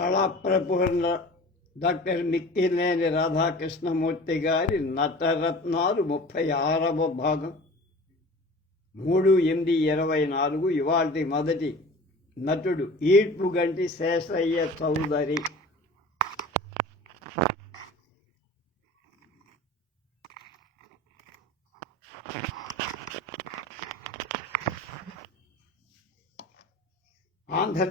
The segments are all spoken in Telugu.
కళాప్రపూర్ణ డాక్టర్ మిక్కినేని రాధాకృష్ణమూర్తి గారి నటరత్నాలు ముప్పై ఆరవ భాగం. మూడు ఎనిమిది ఇరవై నాలుగు ఇవాటి మొదటి నటుడు ఈడ్పుగంటి శేషయ్య చౌదరి.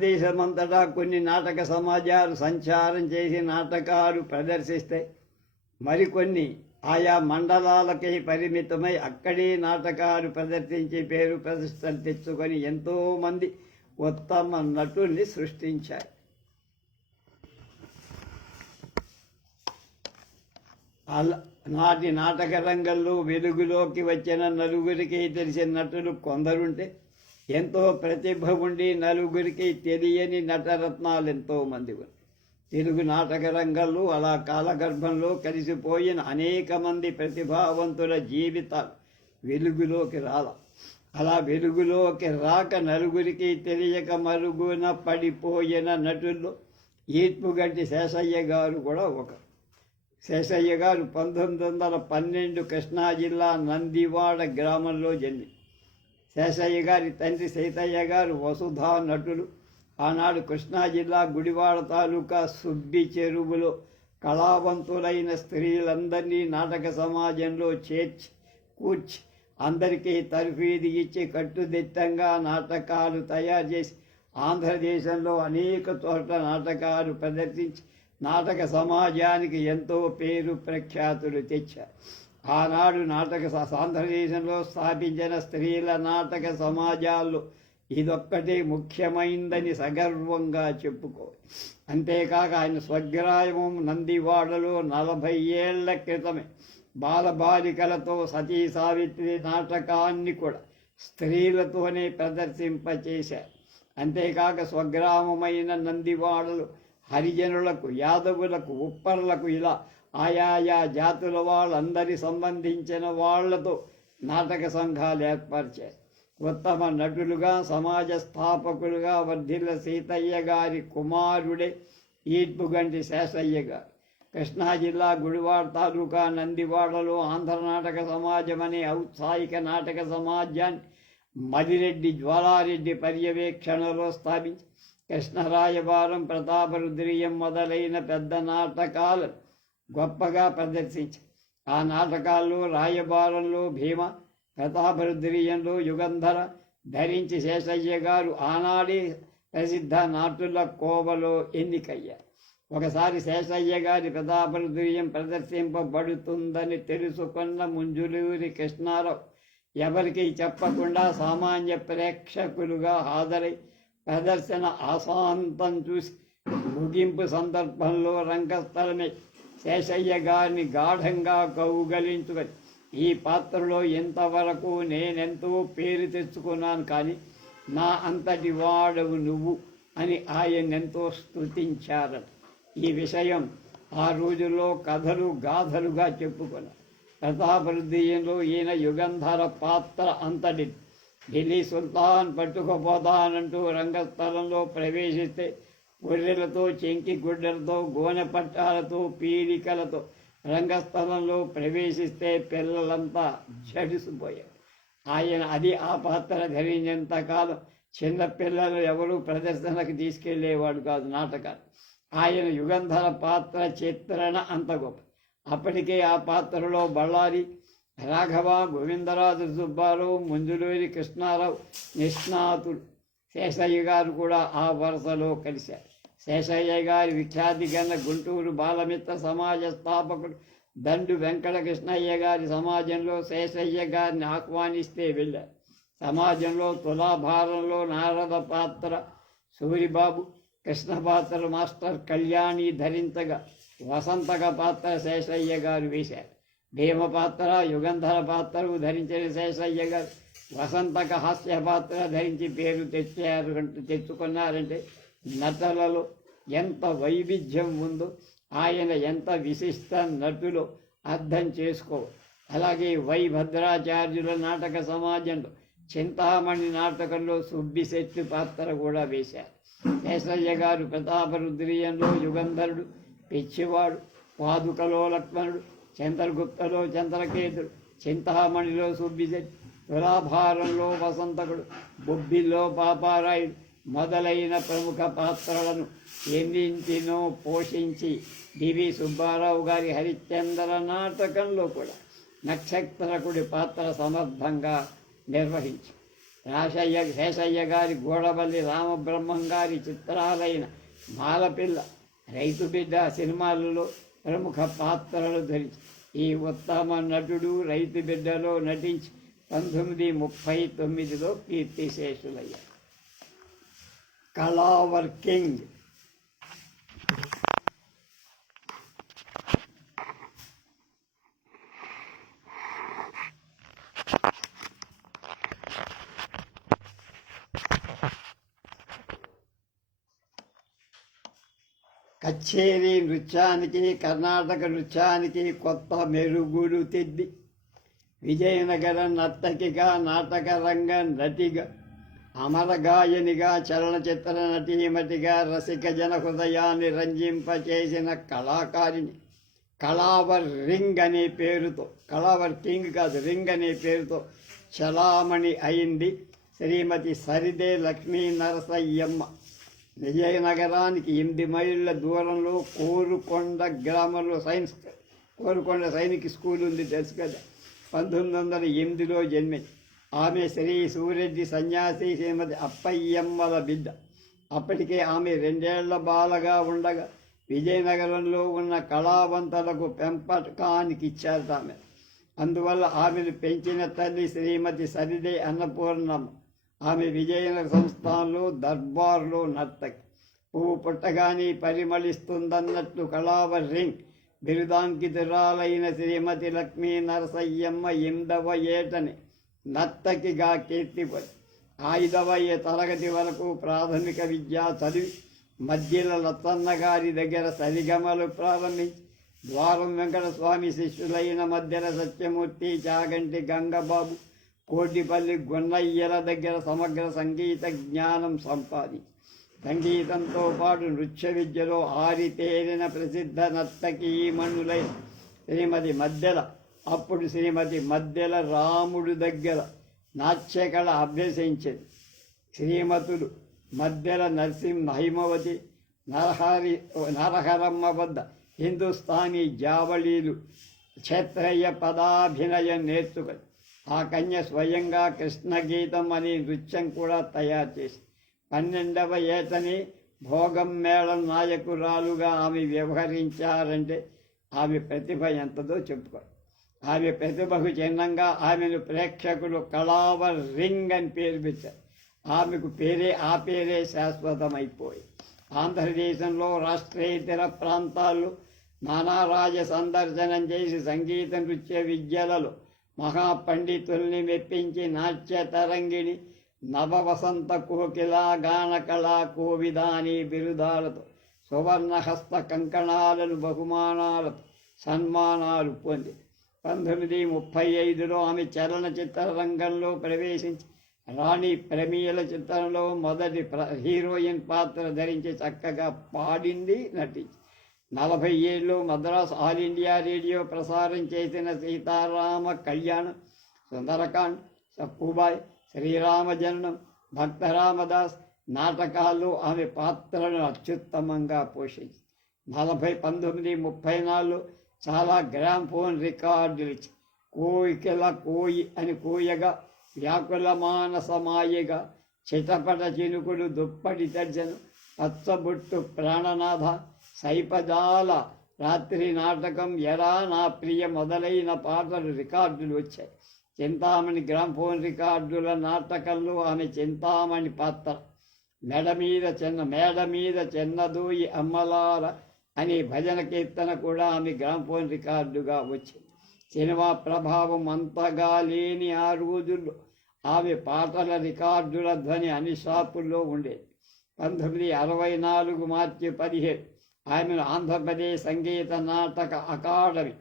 భారతదేశమంతటా కొన్ని నాటక సమాజాలు సంచారం చేసి నాటకాలు ప్రదర్శిస్తాయి. మరికొన్ని ఆయా మండలాలకే పరిమితమై అక్కడే నాటకాలు ప్రదర్శించి పేరు ప్రతిష్టలు తెచ్చుకొని ఎంతోమంది ఉత్తమ నటుల్ని సృష్టించాయి అలా నాటి నాటక రంగంలో వెలుగులోకి వచ్చిన నలుగురికి తెలిసిన నటులు కొందరుంటే ఎంతో ప్రతిభ ఉండి నలుగురికి తెలియని నటరత్నాలు ఎంతో మంది ఉన్నారు. తెలుగు నాటక రంగంలో అలా కాలగర్భంలో కలిసిపోయిన అనేక మంది ప్రతిభావంతుల జీవితాలు వెలుగులోకి రాల. అలా వెలుగులోకి రాక నలుగురికి తెలియక మరుగున పడిపోయిన నటుల్లో ఈడ్పుగడ్డి శేషయ్య గారు కూడా ఒకరు. శేషయ్య గారు పంతొమ్మిది వందల పన్నెండు కృష్ణా జిల్లా నందివాడ గ్రామంలో జన్మి శేషయ్య గారి తండ్రి సీతయ్య గారు వసుధా నటులు. ఆనాడు కృష్ణా జిల్లా గుడివాడ తాలూకా సుబ్బి చెరువులో కళావంతులైన స్త్రీలందరినీ నాటక సమాజంలో చేర్చి కూర్చి అందరికీ తర్ఫీదు ఇచ్చి కట్టుదిట్టంగా నాటకాలు తయారు చేసి ఆంధ్రదేశంలో అనేక చోట్ల నాటకాలు ప్రదర్శించి నాటక సమాజానికి ఎంతో పేరు ప్రఖ్యాతులు తెచ్చారు. ఆనాడు నాటక సాంధ్రదేశంలో ఆంధ్రదేశంలో స్థాపించిన స్త్రీల నాటక సమాజాల్లో ఇదొక్కటే ముఖ్యమైందని సగర్వంగా చెప్పుకో. అంతేకాక ఆయన స్వగ్రామం నందివాడలో నలభై ఏళ్ళ క్రితమే బాలబాలికలతో సతీ సావిత్రి నాటకాన్ని కూడా స్త్రీలతోనే ప్రదర్శింపచేశారు. అంతేకాక స్వగ్రామమైన నందివాడలు హరిజనులకు యాదవులకు ఉప్పర్లకు ఇలా ఆయాయా జాతుల వాళ్ళందరి సంబంధించిన వాళ్ళతో నాటక సంఘాలు ఏర్పరిచాయి. ఉత్తమ నటులుగా సమాజ స్థాపకులుగా వర్ధిల్ల సీతయ్య గారి కుమారుడే ఈడ్పుగంటి శేషయ్య గారు. కృష్ణా జిల్లా గుడివాడ తాలూకా నందివాడలో ఆంధ్ర నాటక సమాజం అనే ఔత్సాహిక నాటక సమాజాన్ని మదిరెడ్డి జ్వాలారెడ్డి పర్యవేక్షణలో స్థాపించి కృష్ణరాయబారం ప్రతాపరుద్రియం మొదలైన పెద్ద నాటకాలను గొప్పగా ప్రదర్శించి ఆ నాటకాల్లో రాయబారంలో భీమ ప్రతాపరుద్రియంలో యుగంధర ధరించి శేషయ్య గారు ఆనాడే ప్రసిద్ధ నాటుల కోవలో ఎన్నికయ్యారు ఒకసారి శేషయ్య గారి ప్రతాపరుద్రీయం ప్రదర్శింపబడుతుందని తెలుసుకున్న ముంజులూరి కృష్ణారావు ఎవరికి చెప్పకుండా సామాన్య ప్రేక్షకులుగా హాజరై ప్రదర్శన ఆశాంతం చూసి ముగింపు సందర్భంలో రంగస్థలమే శేషయ్య గారిని గాఢంగా కౌగలించుకొని ఈ పాత్రలో ఇంతవరకు నేనెంతో పేరు తెచ్చుకున్నాను కానీ నా అంతటి వాడవు నువ్వు అని ఆయనెంతో స్తుతించారట. ఈ విషయం ఆ రోజుల్లో కథలు గాథలుగా చెప్పుకున్నారు. ప్రతాపరుద్దీయంలో ఈయన యుగంధర పాత్ర అంతటి ఢిల్లీ సుల్తాన్ పట్టుకుపోతానంటూ రంగస్థలంలో ప్రవేశిస్తే గొర్రెలతో చెంకి గుడ్డలతో గోనె పట్టాలతో పీలికలతో రంగస్థలంలో ప్రవేశిస్తే పిల్లలంతా జడిసిపోయారు ఆయన అది ఆ పాత్ర ధరించేంత కాలం చిన్న పిల్లలు ఎవరు ప్రదర్శనకు తీసుకెళ్ళేవాడు కాదు నాటకాలు. ఆయన యుగంధర పాత్ర చిత్రణ అంత గొప్ప. అప్పటికే ఆ పాత్రలో బళ్ళారి రాఘవ గోవిందరాజు సుబ్బారావు ముంజులూరి కృష్ణారావు నిష్ణాతులు. శేషయ్య గారు కూడా ఆ వరుసలో కలిశారు. శేషయ్య గారి విఖ్యాతి గన్న గుంటూరు బాలమిత్ర సమాజ స్థాపకుడు దండు వెంకటకృష్ణయ్య గారి సమాజంలో శేషయ్య గారిని ఆహ్వానిస్తే వెళ్ళారు సమాజంలో తులాభారంలో నారద పాత్ర సూరిబాబు కృష్ణ పాత్ర మాస్టర్ కళ్యాణి ధరించగా వసంతక పాత్ర శేషయ్య గారు వేశారు. భీమ పాత్ర యుగంధర పాత్రలు ధరించిన శేషయ్య గారు వసంతక హాస్య పాత్ర ధరించి పేరు తెచ్చారు తెచ్చుకున్నారంటే నటలలో ఎంత వైవిధ్యం ఉందో ఆయన ఎంత విశిష్ట నటులో అర్థం చేసుకో. అలాగే వై భద్రాచార్యుల నాటక సమాజంలో చింతామణి నాటకంలో సుబ్బిశెట్టి పాత్ర కూడా వేశారు. శేషయ్య గారు ప్రతాపరుద్రీయంలో యుగంధరుడు పిచ్చివాడు పాదుకలో లక్ష్మణుడు చంద్రగుప్తలో చంద్రకేతుడు చింతామణిలో సుబ్బిశెట్టి తులాభారంలో వసంతకుడు బొబ్బిల్లో పాపారాయుడు మొదలైన ప్రముఖ పాత్రలను ఎన్నింటినో పోషించి డివి సుబ్బారావు గారి హరిశ్చంద్ర నాటకంలో కూడా నక్షత్రకుడి పాత్ర సమర్థంగా నిర్వహించి రాశయ్య శేషయ్య గారి గోడవల్లి రామబ్రహ్మం గారి చిత్రాలైన మాలపిల్ల రైతు బిడ్డ సినిమాలలో ప్రముఖ పాత్రలు ధరించి ఈ ఉత్తమ నటుడు రైతు బిడ్డలో నటించి పంతొమ్మిది ముప్పై తొమ్మిదిలో కీర్తిశేషులయ్యారు. కళావర్ కింగ్ కచ్చేరి నృత్యానికి కర్ణాటక నృత్యానికి కొత్త మెరుగులు తెద్ది. విజయనగర నర్తకిగా నాటక రంగ నటిగా అమరగాయనిగా చలనచిత్ర నటీమటిగా రసిక జన హృదయాన్ని రంజింపచేసిన కళాకారిణి. కళావర్ రింగ్ అనే పేరుతో కళావర్ కింగ్ కాదు రింగ్ అనే పేరుతో చలామణి అయింది శ్రీమతి సరిదే లక్ష్మీ నరసయ్యమ్మ. విజయనగరానికి ఎనిమిది మైళ్ళ దూరంలో కోరుకొండ గ్రామంలో సైన్స్ కోరుకొండ సైనిక స్కూల్ ఉంది తెలుసు కదా. పంతొమ్మిది వందల ఎనిమిదిలో జన్మి ఆమె శ్రీ సూరెడ్డి సన్యాసి శ్రీమతి అప్పయ్యమ్మల బిడ్డ. అప్పటికే ఆమె రెండేళ్ళ బాలగా ఉండగా విజయనగరంలో ఉన్న కళావంతులకు పెంపకానికి ఇచ్చారు ఆమె. అందువల్ల ఆమెను పెంచిన తల్లి శ్రీమతి సరిదే అన్నపూర్ణమ్మ. ఆమె విజయనగర సంస్థానంలో దర్బార్లో నర్తకి పువ్వు పుట్టగానే పరిమళిస్తుందన్నట్లు కళావర్ రింగ్. బిరుదాంకితురాలైన శ్రీమతి లక్ష్మీ నరసయ్యమ్మ ఎనిమిదవ ఏటని నర్తకిగా కీర్తిపడి. ఐదవ తరగతి వరకు ప్రాథమిక విద్య చదివి మధ్యల లత్తన్న గారి దగ్గర సరిగమలు ప్రారంభించి ద్వారం వెంకటస్వామి శిష్యులైన మధ్యల సత్యమూర్తి చాగంటి గంగబాబు కోటిపల్లి గున్నయ్యల దగ్గర సమగ్ర సంగీత జ్ఞానం సంపాదించి సంగీతంతో పాటు నృత్య విద్యలో ఆరితేరిన ప్రసిద్ధ నర్తకీమణులై శ్రీమతి మధ్యల అప్పుడు శ్రీమతి మధ్యల రాముడు దగ్గర నాట్యకళ అభ్యసించింది. శ్రీమతులు మధ్యల నరసింహ హైమవతి నరహరి నరహరమ్మ వద్ద హిందుస్థానీ జావళీలు క్షేత్రయ్య పదాభినయం నేర్చుకొని ఆ కన్య స్వయంగా కృష్ణగీతం అనే నృత్యం కూడా తయారు చేసి పన్నెండవ ఏటని భోగం మేళం నాయకురాలుగా ఆమె వ్యవహరించారంటే ఆమె ప్రతిభ ఎంతదో చెప్పుకో. ఆమె ప్రతిభకు చిహ్నంగా ఆమెను ప్రేక్షకులు కళావర్ రింగ్ అని పేరు పెట్టారు. ఆమెకు పేరే ఆ పేరే శాశ్వతమైపోయి ఆంధ్రదేశంలో రాష్ట్రేతర ప్రాంతాల్లో నానారాజ సందర్శనం చేసి సంగీత నృత్య విద్యలలో మహాపండితుల్ని మెప్పించి నాట్య తరంగిణి నవవసంత కోకిల గానకళా కోవిదాని బిరుదాలతో సువర్ణహస్త కంకణాలను బహుమానాలతో సన్మానాలు పొంది పంతొమ్మిది ముప్పై ఐదులో ఆమె చలనచిత్ర రంగంలో ప్రవేశించి రాణి ప్రమీయల చిత్రంలో మొదటి ప్ర హీరోయిన్ పాత్ర ధరించి చక్కగా పాడింది నటించి నలభై ఏళ్ళు మద్రాస్ ఆల్ ఇండియా రేడియో ప్రసారం చేసిన సీతారామ కళ్యాణ్ సుందరకాండ్ సక్కుబాయ్ శ్రీరామ జననం భక్తరామదాస్ నాటకాలు ఆమె పాత్రను అత్యుత్తమంగా పోషించి నలభై పంతొమ్మిది ముప్పై నాలుగు చాలా గ్రామ్ ఫోన్ రికార్డులు ఇచ్చి కోయికల కోయి అని కోయగా వ్యాకుల మానసమాయగా చిటపట చినుకుడు దుప్పటి తర్జను పచ్చబొట్టు ప్రాణనాథ సైపజాల రాత్రి నాటకం ఎరా నా ప్రియ మొదలైన పాటలు రికార్డులు వచ్చాయి. చింతామణి గ్రామ్ఫోన్ రికార్డుల నాటకంలో ఆమె చింతామణి పాత్ర. మెడ మీద చిన్న మేడ మీద చిన్నదోయి అమ్మలార అనే భజన కీర్తన కూడా ఆమె గ్రామ్ఫోన్ రికార్డుగా వచ్చింది. సినిమా ప్రభావం అంతగా లేని ఆ రోజుల్లో ఆమె పాటల రికార్డుల ధ్వని అన్ని షాపుల్లో ఉండేది. పంతొమ్మిది అరవై నాలుగు మార్చి పదిహేడు ఆమె Andhra Pradesh Sangeet Natak Akademi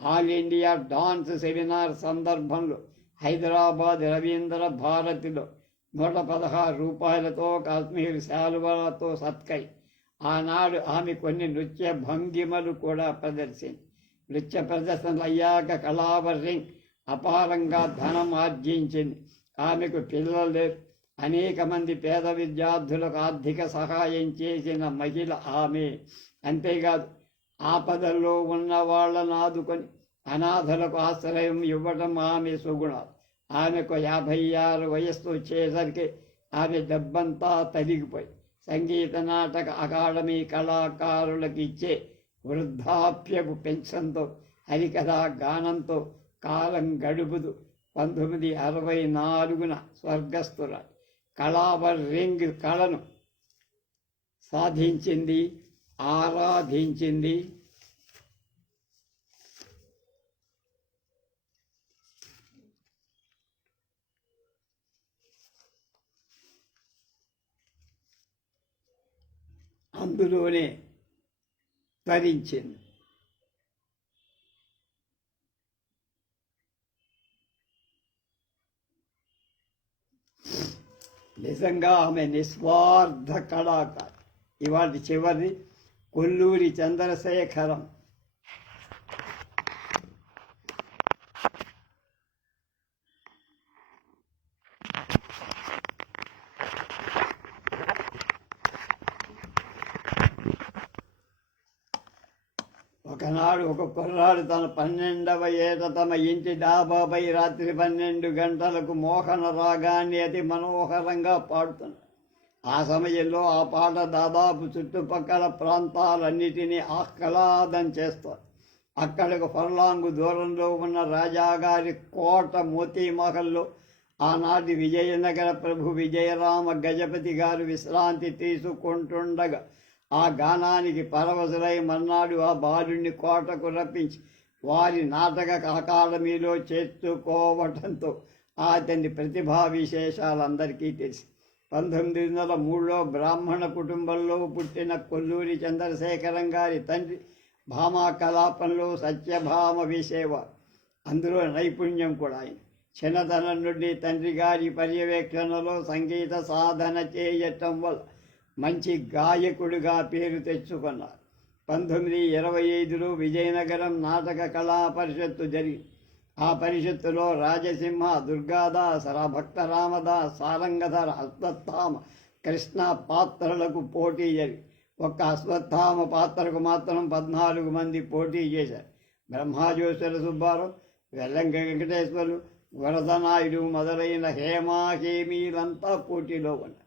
all India dance seminar సందర్భంలో హైదరాబాద్ రవీంద్ర భారతిలో నూట పదహారు రూపాయలతో కాశ్మీర్ శాలువాలతో సత్కై. ఆనాడు ఆమె కొన్ని నృత్య భంగిమలు కూడా ప్రదర్శించి నృత్య ప్రదర్శనలు అయ్యాక కళావర్యం అపారంగా ధనం ఆర్జించింది. ఆమెకు పిల్లలు లేరు. అనేక మంది పేద విద్యార్థులకు ఆర్థిక సహాయం చేసిన మహిళ ఆమె. అంతేకాదు ఆపదల్లో ఉన్న వాళ్ళను ఆదుకొని అనాథలకు ఆశ్రయం ఇవ్వడం ఆమె సుగుణాలు ఆమెకు యాభై ఆరు వయస్సు వచ్చేసరికి ఆమె దెబ్బంతా తరిగిపోయి సంగీత నాటక అకాడమీ కళాకారులకు ఇచ్చే వృద్ధాప్యపు పెన్షన్తో హరికథా గానంతో కాలం గడుపుదు. పంతొమ్మిది అరవై నాలుగున స్వర్గస్థురాలు. కళావర్ రింగ్ కళను సాధించింది ఆరాధించింది. అందులోనే తరించింది. నిజంగా ఆమె నిస్వార్థ కళాకారు. ఇవాటి చివరి కొల్లూరి చంద్రశేఖరం. ఒకనాడు ఒక కుర్రాడు తన పన్నెండవ ఏట తమ ఇంటి డాబాపై రాత్రి పన్నెండు గంటలకు మోహన రాగాన్ని అతి మనోహరంగా పాడుతున్నాడు ఆ సమయంలో ఆ పాట దాదాపు చుట్టుపక్కల ప్రాంతాలన్నిటినీ ఆహ్లాదం చేస్తారు అక్కడకు ఫర్లాంగు దూరంలో ఉన్న రాజాగారి కోట మోతీమహల్లో ఆనాటి విజయనగర ప్రభు విజయరామ గజపతి గారు విశ్రాంతి తీసుకుంటుండగా ఆ గానానికి పరవశులై మర్నాడు ఆ బాలుణ్ణి కోటకు రప్పించి వారి నాటక అకాడమీలో చేర్చుకోవటంతో అతని ప్రతిభా విశేషాలందరికీ తెలిసి. పంతొమ్మిది వందల మూడులో బ్రాహ్మణ కుటుంబంలో పుట్టిన కొల్లూరి చంద్రశేఖరం గారి తండ్రి భామా కలాపంలో సత్యభామ వేసేవారు అందులో నైపుణ్యం కూడా ఆయన. చిన్నతనం నుండి తండ్రి గారి పర్యవేక్షణలో సంగీత సాధన చేయటం వల్ల మంచి గాయకుడిగా పేరు తెచ్చుకున్నారు. పంతొమ్మిది ఇరవై ఐదులో విజయనగరం నాటక కళా పరిషత్తు జరిగి ఆ పరిషత్తులో రాజసింహ దుర్గాదాస్ భక్త రామదాస్ సారంగధర అశ్వత్థామ కృష్ణ పాత్రలకు పోటీ జరిగి ఒక్క అశ్వత్థామ పాత్రకు మాత్రం పద్నాలుగు మంది పోటీ చేశారు. బ్రహ్మాజోశ్వర సుబ్బారావు వెల్లంక వెంకటేశ్వరులు వరదనాయుడు మొదలైన హేమ హేమీలంతా పోటీలో ఉన్నారు.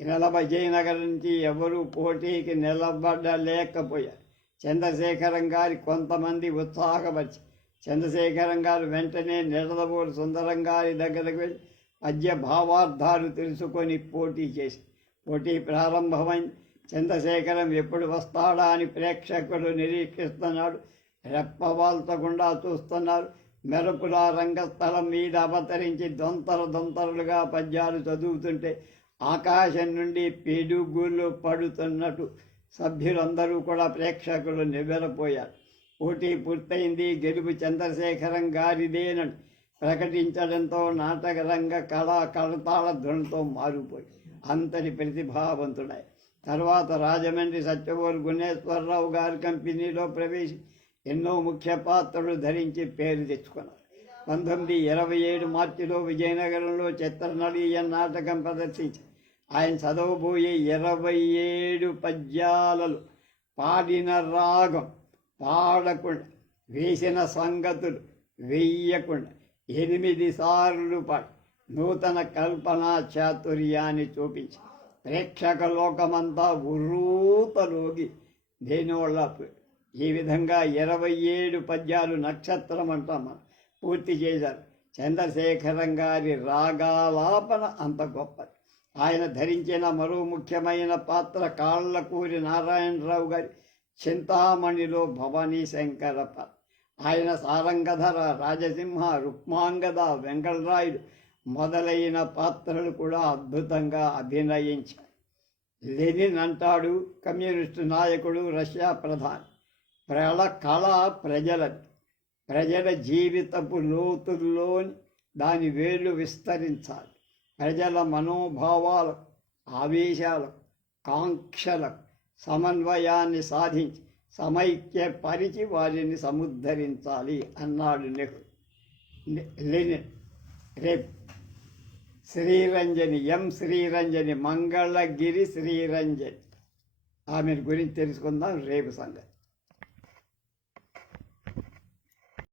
నెల విజయనగరం నుంచి ఎవరూ పోటీకి నిలబడలేకపోయారు చంద్రశేఖరం గారి కొంతమంది ఉత్సాహపరిచి చంద్రశేఖరం గారు వెంటనే నిడదవోలు సుందరం గారి దగ్గరకు వెళ్ళి పద్య భావార్థాలు తెలుసుకొని పోటీ చేసి పోటీ ప్రారంభమైంది. చంద్రశేఖరం ఎప్పుడు వస్తాడా అని ప్రేక్షకులు నిరీక్షిస్తున్నాడు. రెప్పవాల్చకుండా చూస్తున్నారు. మెరుపుల రంగస్థలం మీద అవతరించి దొంతర దొంతరలుగా పద్యాలు చదువుతుంటే ఆకాశం నుండి పిడుగులు పడుతున్నట్టు సభ్యులందరూ కూడా ప్రేక్షకులు నివ్వెరపోయారు. పోటీ పూర్తయింది. గెలుపు చంద్రశేఖరం గారిదేనని ప్రకటించడంతో నాటక రంగ కళా కళతాళ ధ్వనితో మారిపోయి అంతటి ప్రతిభావంతుడై. తర్వాత రాజమండ్రి సత్యవోలు గుణేశ్వరరావు గారి కంపెనీలో ప్రవేశి ఎన్నో ముఖ్య పాత్రలు ధరించి పేరు తెచ్చుకున్నారు. పంతొమ్మిది ఇరవై ఏడు మార్చిలో విజయనగరంలో చిత్రనళీయ నాటకం ప్రదర్శించారు. ఆయన చదవబోయే ఇరవై ఏడు పద్యాలలో పాడిన రాగం పాడకుండా వేసిన సంగతులు వెయ్యకుండా ఎనిమిది సార్లు పాడి నూతన కల్పనా చాతుర్యాన్ని చూపించి ప్రేక్షక లోకమంతా ఉర్రూతలోగి దేనివల్ల ఈ విధంగా ఇరవై ఏడు పద్యాలు నక్షత్రం అంటాం మనం. పూర్తి చేశారు. చంద్రశేఖరం గారి రాగాలాపన అంత గొప్పది. ఆయన ధరించిన మరో ముఖ్యమైన పాత్ర కాళ్ళకూరి నారాయణరావు గారి చింతామణిలో భవానీ శంకరప్ప. ఆయన సారంగధర రాజసింహ రుక్మాంగద వెంకటరాయుడు మొదలైన పాత్రలు కూడా అద్భుతంగా అభినయించారు లెనిన్ అంటాడు కమ్యూనిస్టు నాయకుడు రష్యా ప్రధాని. ప్రళ కళ ప్రజలది ప్రజల జీవితపు లోతుల్లోని దాని వేళ్ళు విస్తరించాలి. ప్రజల మనోభావాలు ఆవేశాలు కాంక్షల సమన్వయాన్ని సాధించి సమైక్య పరిచి వారిని సముద్ధరించాలి అన్నాడు నెహ్రూ. లెనిన్ రేప్ శ్రీరంజని ఎం. శ్రీరంజని మంగళగిరి శ్రీరంజని. ఆమె గురించి తెలుసుకుందాం రేపు సంగతి.